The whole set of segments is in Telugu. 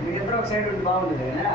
మీరిద్దరు ఒక సైడ్ ఉంటే బాగుంటుంది కదా.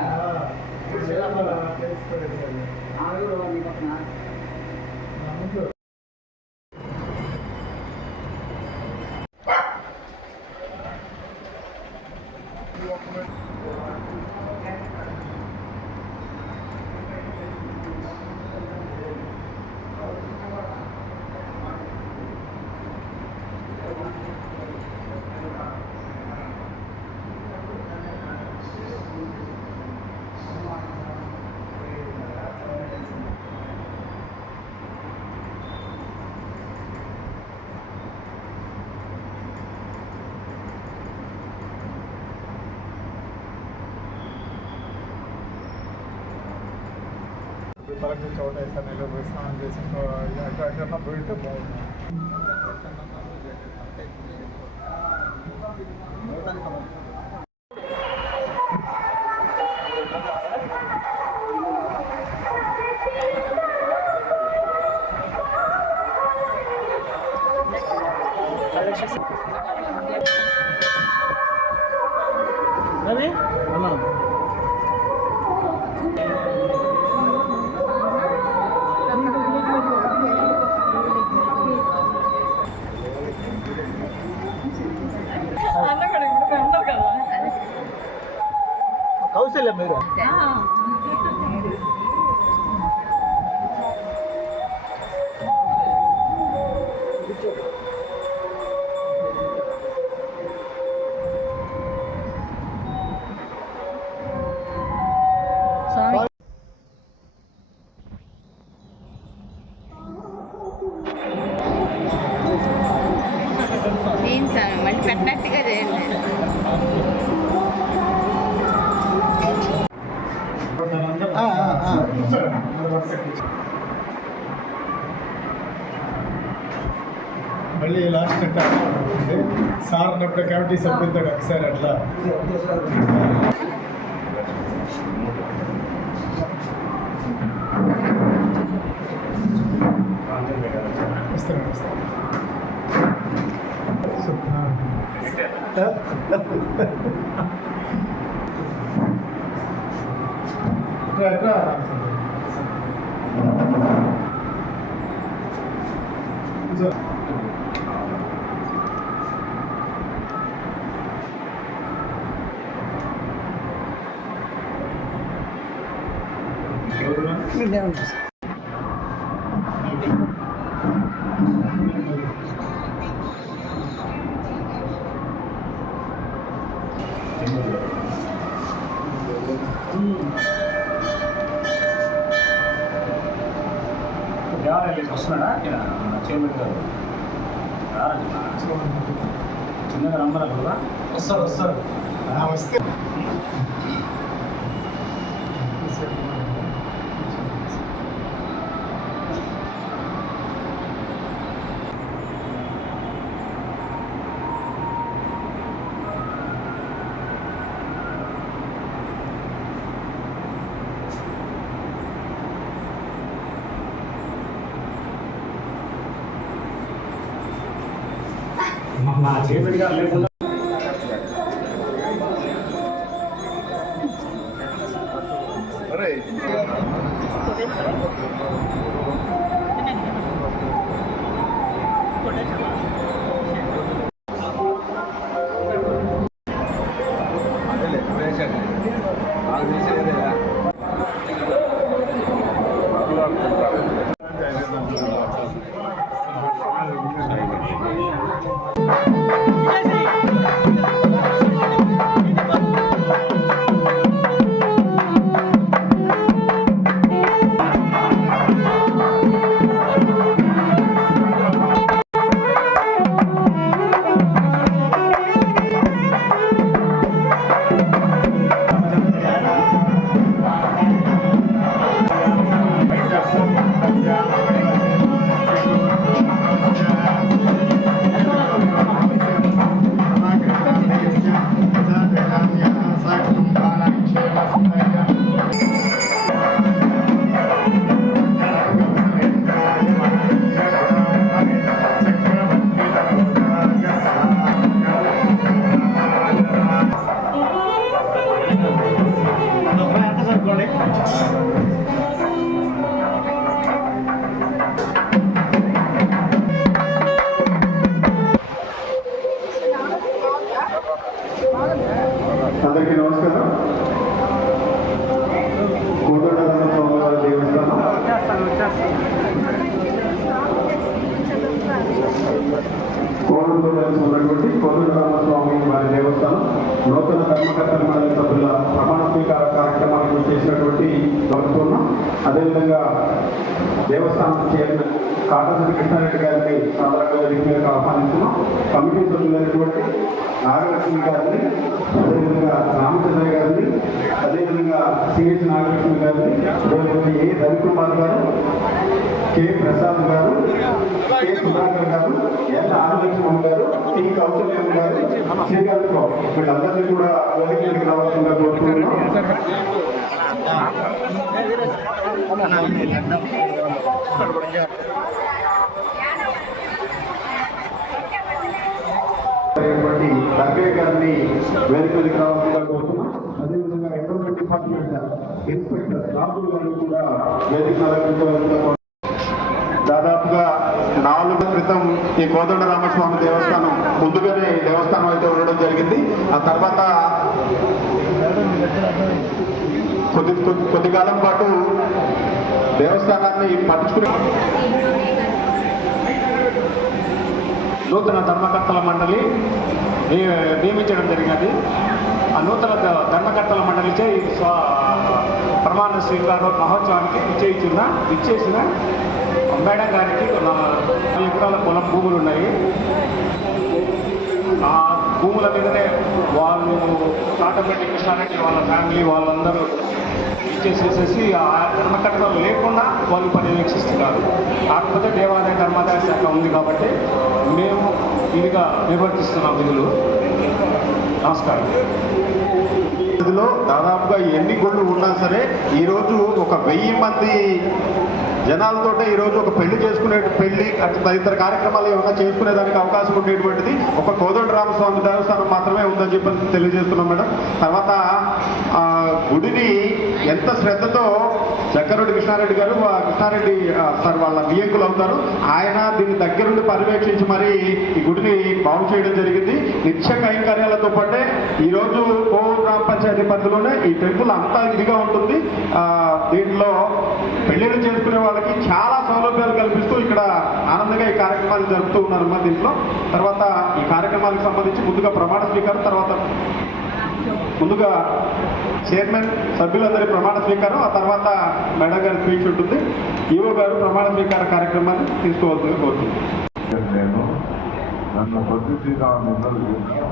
పలక చోట వేసాను నిలబడి స్నానం చేసి ఎక్కడన్నా పోయింటే బాగుంది. కౌశల్య మీరు మళ్ళీ పెట్టినట్టుగా చేయండి. మళ్ళీ లాస్ట్ సార్ అన్నప్పుడు కమిటీ సభ్యులతో ఒకసారి అట్లా వస్తాను ఎట్లా వస్తున్నాడా చైర్మన్ గారు చిన్నగా నమ్మరా కదా. వస్తారు వస్తే నా చైర్మన్ గారు లేకుండా Yes, దేవస్థానం నూతన ధర్మకర్తల మండలి సభ్యుల ప్రమాణ స్వీకార కార్యక్రమానికి చేసినటువంటి ప్రభుత్వం, అదేవిధంగా దేవస్థానం చైర్మన్ కాటసరి కృష్ణారెడ్డి గారిని సాధారణంగా వేదికలకు ఆహ్వానిస్తున్నాం. కమిటీ సభ్యులైనటువంటి నాగలక్ష్మి గారిని, అదేవిధంగా రామచంద్రయ్య గారిని, అదేవిధంగా సిహెచ్ నాగలక్ష్మి గారిని, అదేవిధంగా ఏ రవికుమార్ గారు, కె ప్రసాద్ గారు, కె సుధాకర్ గారు, ఎన్ ఆదిలక్ష్మణ్ గారు, టి కౌశల్యం గారు, శ్రీకాంత్ రావు, వీళ్ళందరినీ కూడా వేదికలకు రావాల్సిందిగా కోరుకుంటున్నాం. దంగయ్య గారిని వేదిక మీదకి రావాల్సిందిగా కోరుతున్నాం. అదేవిధంగా ఎండోమెంట్ డిపార్ట్మెంట్ ఇన్స్పెక్టర్ రాజుల్ గారిని కూడా వేదిక అలంకరించవలసిందిగా. దాదాపుగా 4 క్రితం ఈ కోదండ రామస్వామి దేవస్థానం ముందుగానే దేవస్థానం అయితే ఉండడం జరిగింది. ఆ తర్వాత కొద్ది కాలం పాటు దేవస్థానాన్ని పట్టించుకునే నూతన ధర్మకర్తల మండలి నియమించడం జరిగినది. ఆ నూతన ధర్మకర్తల మండలిచే ప్రమాణ స్వీకార మహోత్సవానికి ఇచ్చేసిన మేడం గారికి 4 ఎకరాల పొలం భూములు ఉన్నాయి. ఆ భూముల మీదనే వాళ్ళు కాటంరెడ్డి కృష్ణారెడ్డి వాళ్ళ ఫ్యామిలీ వాళ్ళందరూ ఇచ్చేసేసి ఆ ధర్మకర్తలు లేకుండా వాళ్ళు పర్యవేక్షిస్తున్నారు. కాకపోతే దేవాదాయ ధర్మాదాయ శాఖ ఉంది కాబట్టి మేము ఇదిగా నిర్వర్తిస్తున్నాం విధులు. నమస్కారం. ఇందులో దాదాపుగా ఎన్ని గుళ్ళు ఉన్నా సరే ఈరోజు ఒక 1000 మంది జనాలతో ఈరోజు ఒక పెళ్లి తదితర కార్యక్రమాలు ఏమైనా చేసుకునేదానికి అవకాశం ఉండేటువంటిది ఒక కోదండ రామస్వామి దేవస్థానం మాత్రమే ఉందని చెప్పి తెలియజేస్తున్నాం మేడం. తర్వాత గుడిని ఎంత శ్రద్ధతో చక్కరెడ్డి కృష్ణారెడ్డి గారు సార్ వాళ్ళ బియ్యంకులు అవుతారు, ఆయన దీన్ని దగ్గరుండి పర్యవేక్షించి మరి ఈ గుడిని బాగు చేయడం జరిగింది. నిత్య కైంకర్యాలతో పాటే ఈరోజు కోవూరు గ్రామ పంచాయతీ పరిధిలోనే ఈ టెంపుల్ అంతా ఇదిగా ఉంటుంది. దీంట్లో పెళ్లిళ్ళు చేసుకునే వాళ్ళకి చాలా సౌలభ్యాలు కల్పిస్తూ ఇక్కడ ఆనందంగా ఈ కార్యక్రమాలు జరుపుతూ ఉన్నారన్నమాట. దీంట్లో తర్వాత ఈ కార్యక్రమాలకు సంబంధించి ముందుగా ప్రమాణ స్వీకారం, తర్వాత ముందుగా చైర్మన్ సభ్యులందరి ప్రమాణ స్వీకారం, ఆ తర్వాత మేడం గారి స్పీచ్ ఉంటుంది. ఈవో గారు ప్రమాణ స్వీకార కార్యక్రమాన్ని తీసుకోవాల్సిందిగా కోరుతున్నాను. నేను నన్ను ప్రతిష్ఠితాన్ని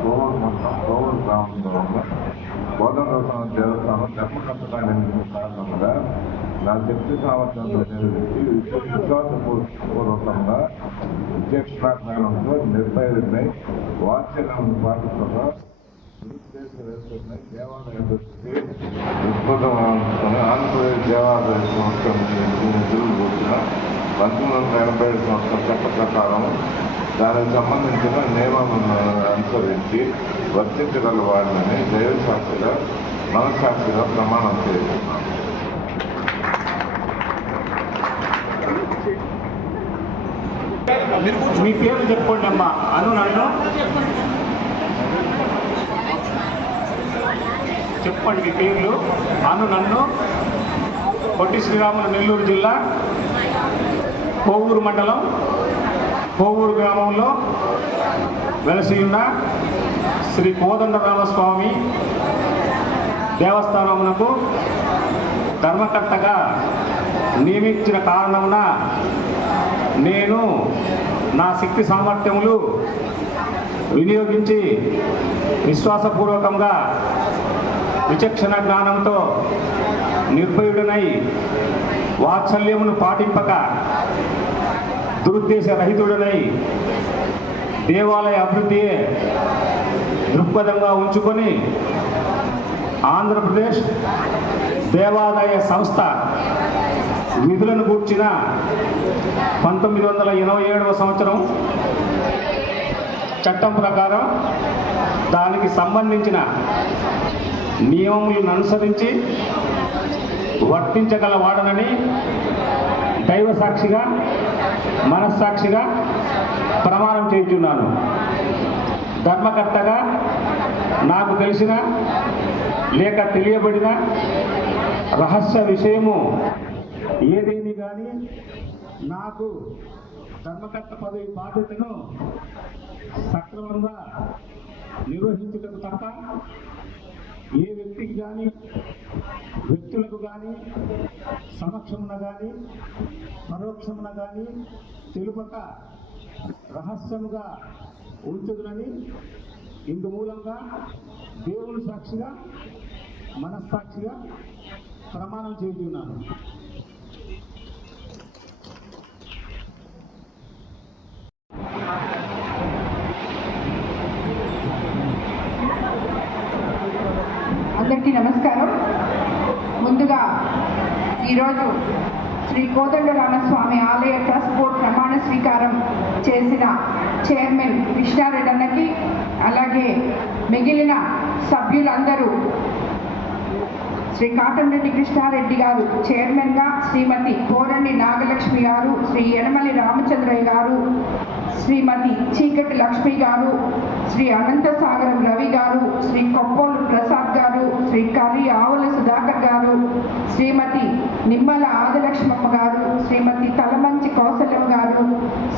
కోవూరు మొత్తం కోవూరు గ్రామంలో ఉన్న కోదండ దేవస్థానం ధర్మకర్తగా ఎన్నికల కారణంగా నా శక్తి సామర్థ్యంతో విశ్వాసపూర్వకంగా విచక్షణ జ్ఞానంతో నిర్భయుడినై వాచ్యాలను పాటిస్తున్న దేవాలయ విస్ఫోటం ఆంధ్రప్రదేశ్ దేవాలయ సంస్థ నిధులు కూర్చున్న 1987 సంవత్సరం చట్ట ప్రకారం దానికి సంబంధించిన నియమాలను అనుసరించి వర్తించగల వారిని దైవసాక్షిగా మనస్సాక్షిగా ప్రమాణం చేస్తున్నాను. మీ పేరు చెప్పుకోండి అమ్మా. నన్ను చెప్పండి మీ పేర్లు. నన్ను పొట్టి శ్రీరాములు, నెల్లూరు జిల్లా కోవూరు మండలం కోవూరు గ్రామంలో వెలసి ఉన్న శ్రీ కోదండ రామస్వామి దేవస్థానమునకు ధర్మకర్తగా నియమించిన కారణమున నేను నా శక్తి సామర్థ్యములు వినియోగించి విశ్వాసపూర్వకంగా విచక్షణ జ్ఞానంతో నిర్భయుడనై వాత్సల్యమును పాటింపక దురుద్దేశ రహితుడనై దేవాలయ అభివృద్ధియే దృక్పథంగా ఉంచుకొని ఆంధ్రప్రదేశ్ దేవాదాయ సంస్థ విధులను గూర్చిన 1987వ సంవత్సరం చట్టం ప్రకారం దానికి సంబంధించిన నియమములను అనుసరించి వర్తించగల వాడనని దైవ సాక్షిగా మనస్సాక్షిగా ప్రమాణం చేయుచున్నాను. ధర్మకర్తగా నాకు తెలిసిన లేక తెలియబడిన రహస్య విషయము ఏదేని కానీ నాకు ధర్మకర్త పదవి బాధ్యతను సక్రమంగా నిర్వహించుటకు తప్ప ఏ వ్యక్తికి కానీ వ్యక్తులకు కానీ సమక్షమున కానీ పరోక్షమున కానీ తెలుపక రహస్యముగా ఉంచుదునని ఇందు మూలంగా దేవుని సాక్షిగా మనస్సాక్షిగా ప్రమాణం చేస్తున్నాను. అందరికీ నమస్కారం. ముందుగా ఈరోజు శ్రీ కోదండరామస్వామి ఆలయ ట్రస్ట్ బోర్డ్ ప్రమాణ స్వీకారం చేసిన చైర్మన్ కృష్ణారెడ్డి అన్నకి, అలాగే మిగిలిన సభ్యులందరూ శ్రీ కాటంరెడ్డి కృష్ణారెడ్డి గారు చైర్మన్గా, శ్రీమతి కోరండి నాగలక్ష్మి గారు, శ్రీ యనమలి రామచంద్రయ్య గారు, శ్రీమతి చీకటి లక్ష్మి గారు, శ్రీ అనంతసాగరం రవి గారు, శ్రీ కొప్పోలు ప్రసాద్ గారు, శ్రీ కర్రి ఆవుల సుధాకర్ గారు, శ్రీమతి నిమ్మల ఆదిలక్ష్మమ్మ గారు, శ్రీమతి తలమంచి కౌశల్యం గారు,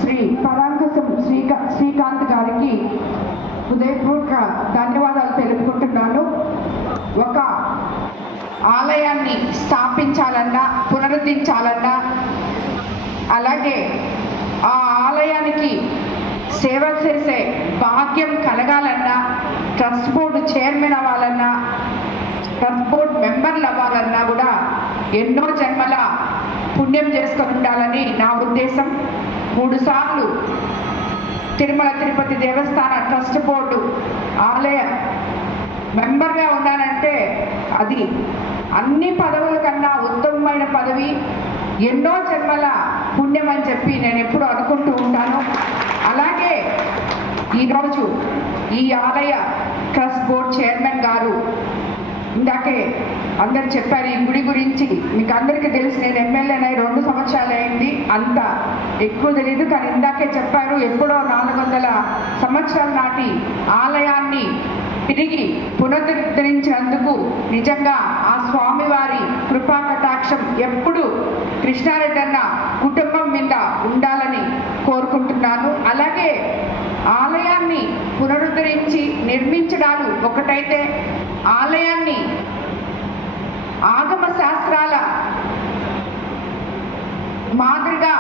శ్రీ పరాంకసం శ్రీకాంత్ గారికి హృదయపూర్వక ధన్యవాదాలు తెలుపుకుంటున్నాను. ఒక ఆలయాన్ని స్థాపించాలన్నా, పునరుద్ధరించాలన్నా, అలాగే ఆ ఆలయానికి సేవ చేసే భాగ్యం కలగాలన్నా, ట్రస్ట్ బోర్డు చైర్మన్ అవ్వాలన్నా, ట్రస్ట్ బోర్డు మెంబర్లు అవ్వాలన్నా కూడా ఎన్నో జన్మల పుణ్యం చేసుకొని ఉండాలని నా ఉద్దేశం. 3 సార్లు తిరుమల తిరుపతి దేవస్థాన ట్రస్ట్ బోర్డు ఆలయ మెంబర్గా ఉన్నానంటే అది అన్ని పదవుల కన్నా ఉత్తమమైన పదవి, ఎన్నో జన్మల పుణ్యం అని చెప్పి నేను ఎప్పుడు అనుకుంటూ ఉంటాను. అలాగే ఈరోజు ఈ ఆలయ ట్రస్ట్ బోర్డ్ చైర్మన్ గారు ఇందాకే అందరు చెప్పారు ఈ గుడి గురించి. మీకు అందరికీ తెలిసి నేను ఎమ్మెల్యేనై 2 సంవత్సరాలు అయింది, అంత ఎక్కువ తెలియదు. కానీ ఇందాకే చెప్పారు ఎప్పుడో 400 సంవత్సరాల నాటి ఆలయాన్ని తిరిగి పునరుద్ధరించినందుకు నిజంగా ఆ స్వామివారి కృపా కటాక్షం ఎప్పుడు కృష్ణారెడ్డి అన్న కుటుంబం మీద ఉండాలని కోరుకుంటున్నాను. అలాగే ఆలయాన్ని పునరుద్ధరించి నిర్మించడాలు ఒకటైతే, ఆలయాన్ని ఆగమ శాస్త్రాల మాదిరిగా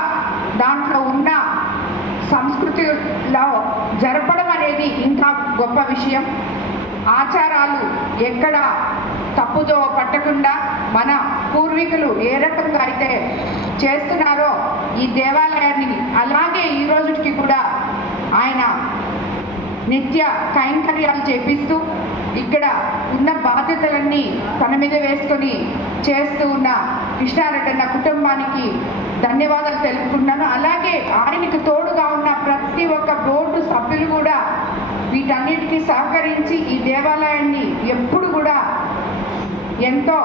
దాంట్లో ఉన్న సంస్కృతిలో జరపడం అనేది ఇంకా గొప్ప విషయం. ఆచారాలు ఎక్కడ తప్పుదో పట్టకుండా మన పూర్వీకులు ఏ రకంగా అయితే చేస్తున్నారో ఈ దేవాలయాన్ని అలాగే ఈ రోజుకి కూడా ఆయన నిత్య కైంకర్యాలు చేపిస్తూ ఇక్కడ ఉన్న బాధ్యతలన్నీ తన మీద వేసుకొని చేస్తూ ఉన్న కృష్ణారెడ్డి అన్న కుటుంబానికి ధన్యవాదాలు తెలుపుకున్నాను. అలాగే ఆయనకు తోడుగా ఉన్న ప్రతి ఒక్క బోర్డు సభ్యులు కూడా వీటన్నిటికీ సహకరించి ఈ దేవాలయాన్ని ఎప్పుడు కూడా ఎంతో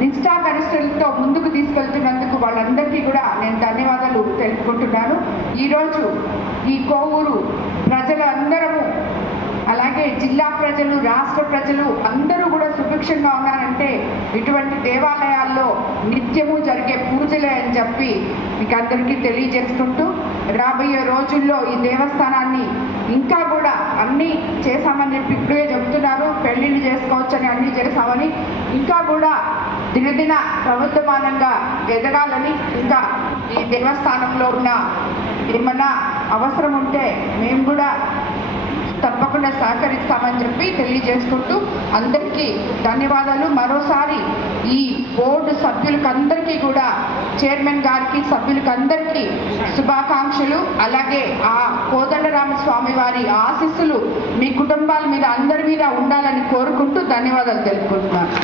నిష్ఠాగరిష్టలతో ముందుకు తీసుకెళ్తున్నందుకు వాళ్ళందరికీ కూడా నేను ధన్యవాదాలు తెలుపుకుంటున్నాను. ఈరోజు ఈ కోవూరు ప్రజలందరము, అలాగే జిల్లా ప్రజలు, రాష్ట్ర ప్రజలు అందరూ కూడా సుభిక్షంగా ఉన్నారంటే ఇటువంటి దేవాలయాల్లో నిత్యము జరిగే పూజలే అని చెప్పి మీకు అందరికీ తెలియజేసుకుంటూ, రాబోయే రోజుల్లో ఈ దేవస్థానాన్ని ఇంకా కూడా అన్నీ చేశామని చెప్పి ఇప్పుడే చెబుతున్నారు, పెళ్ళిళ్ళు చేసుకోవచ్చని అన్నీ చేశామని, ఇంకా కూడా దినదిన ప్రవర్ధమానంగా ఎదగాలని, ఇంకా ఈ దేవస్థానంలో ఉన్న ఏమన్నా అవసరం ఉంటే మేము కూడా తప్పకుండా సహకరిస్తామని చెప్పి తెలియజేసుకుంటూ అందరికీ ధన్యవాదాలు. మరోసారి ఈ బోర్డు సభ్యులకందరికీ కూడా, చైర్మన్ గారికి, సభ్యులకందరికీ శుభాకాంక్షలు. అలాగే ఆ కోదండరామస్వామి వారి ఆశీస్సులు మీ కుటుంబాల మీద అందరి మీద ఉండాలని కోరుకుంటూ ధన్యవాదాలు తెలుపుకుంటున్నాను.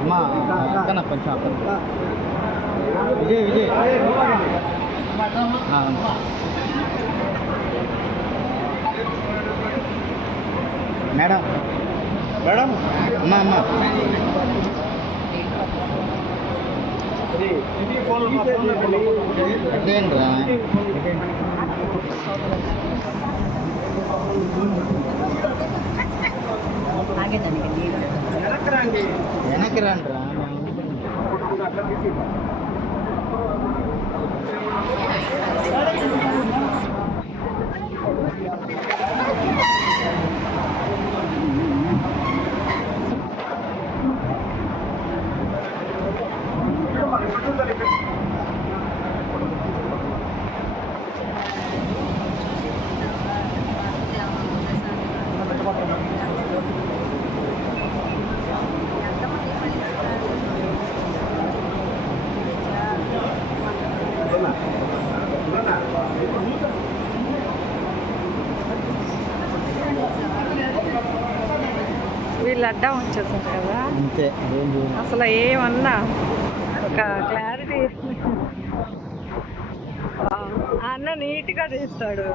అమ్మా అక్కన కొంచెం అక్కన విజయ్ మేడం మేడం అమ్మా అమ్మా అదేంట్రా ఆగేదానికి వెనక్కి రండి రా వీళ్ళు అడ్డం వచ్చేసారు కదా అంతే అసలు ఏమన్నా ఒక క్లారిటీ అన్న నీట్గా చేస్తాడు.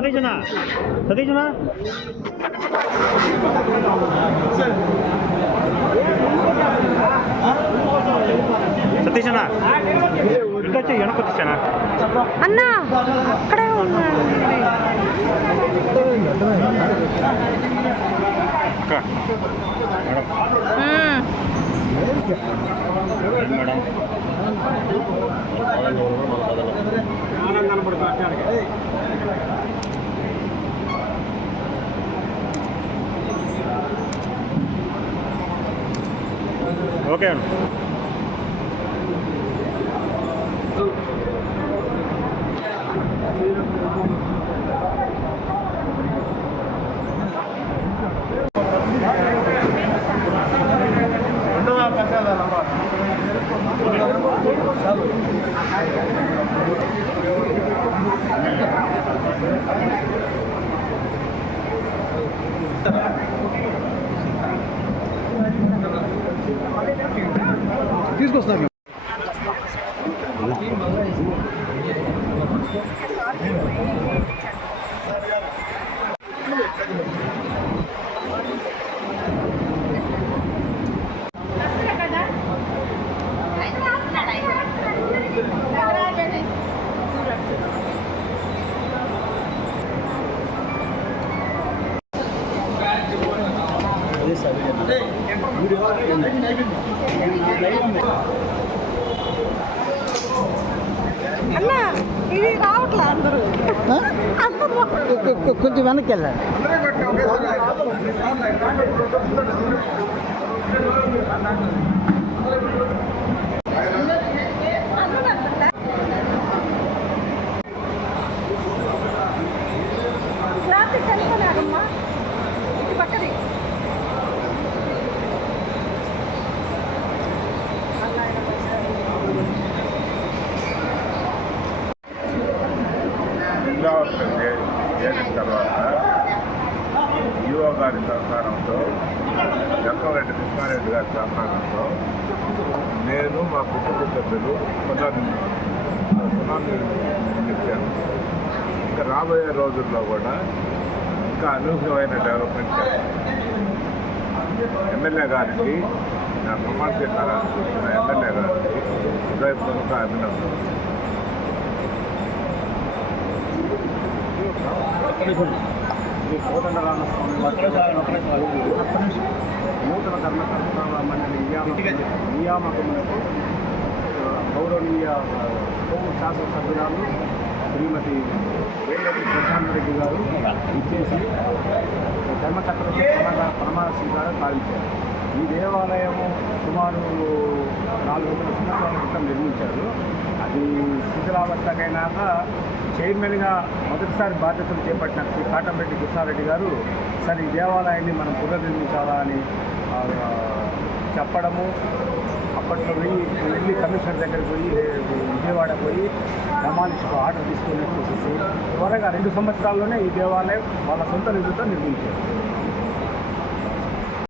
సతీషనా సతీషనా ఇంకా వెనక్కి వచ్చేసానా అన్నా అక్కడే ఉన్నాడు. ఓకే అండి తీసుకొస్తాను. అన్నా ఇది రావట్లే అందరూ కొంచెం వెనక్కి వెళ్ళండి. చేసిన తర్వాత యువ గారి సహకారంతో జక్కరెడ్డి కృష్ణారెడ్డి గారి సహకారంతో నేను మా కుటుంబ సభ్యులు పునాన్ని నిర్మించాను. ఇంకా రాబోయే రోజుల్లో కూడా ఇంకా అనూహ్యమైన డెవలప్మెంట్ చేస్తాను. ఎమ్మెల్యే గారికి నా ప్రమాణ స్వీకారాన్ని చూసిన ఎమ్మెల్యే గారికి హృదయపూర్వక అభినందనలు. కోదండరామస్వామి నూతన ధర్మకర్తల మండలి నియామకములకు గౌరవనీయ కోవూరు శాసనసభ్యురాలు శ్రీమతి వేలటి ప్రశాంత్ రెడ్డి గారు ఇచ్చేసి ధర్మకర్తలకు ప్రమాణ స్వీకారం సాధించారు. ఈ దేవాలయము సుమారు 400 సంవత్సరాల క్రితం నిర్మించారు. అది శిథిలావస్థకైనాక చైర్మన్గా మొదటిసారి బాధ్యతలు చేపట్టిన శ్రీ కాటంరెడ్డి కృష్ణారెడ్డి గారు సరే ఈ దేవాలయాన్ని మనం పునర్నిర్మించాలా అని చెప్పడము, అప్పట్లో వెళ్ళి కమిషనర్ దగ్గరికి పోయి విజయవాడ పోయి డమాలిష్కు ఆర్డర్ తీసుకొని వచ్చేసి త్వరగా 2 సంవత్సరాల్లోనే ఈ దేవాలయం వాళ్ళ సొంత నిధులతో నిర్మించారు.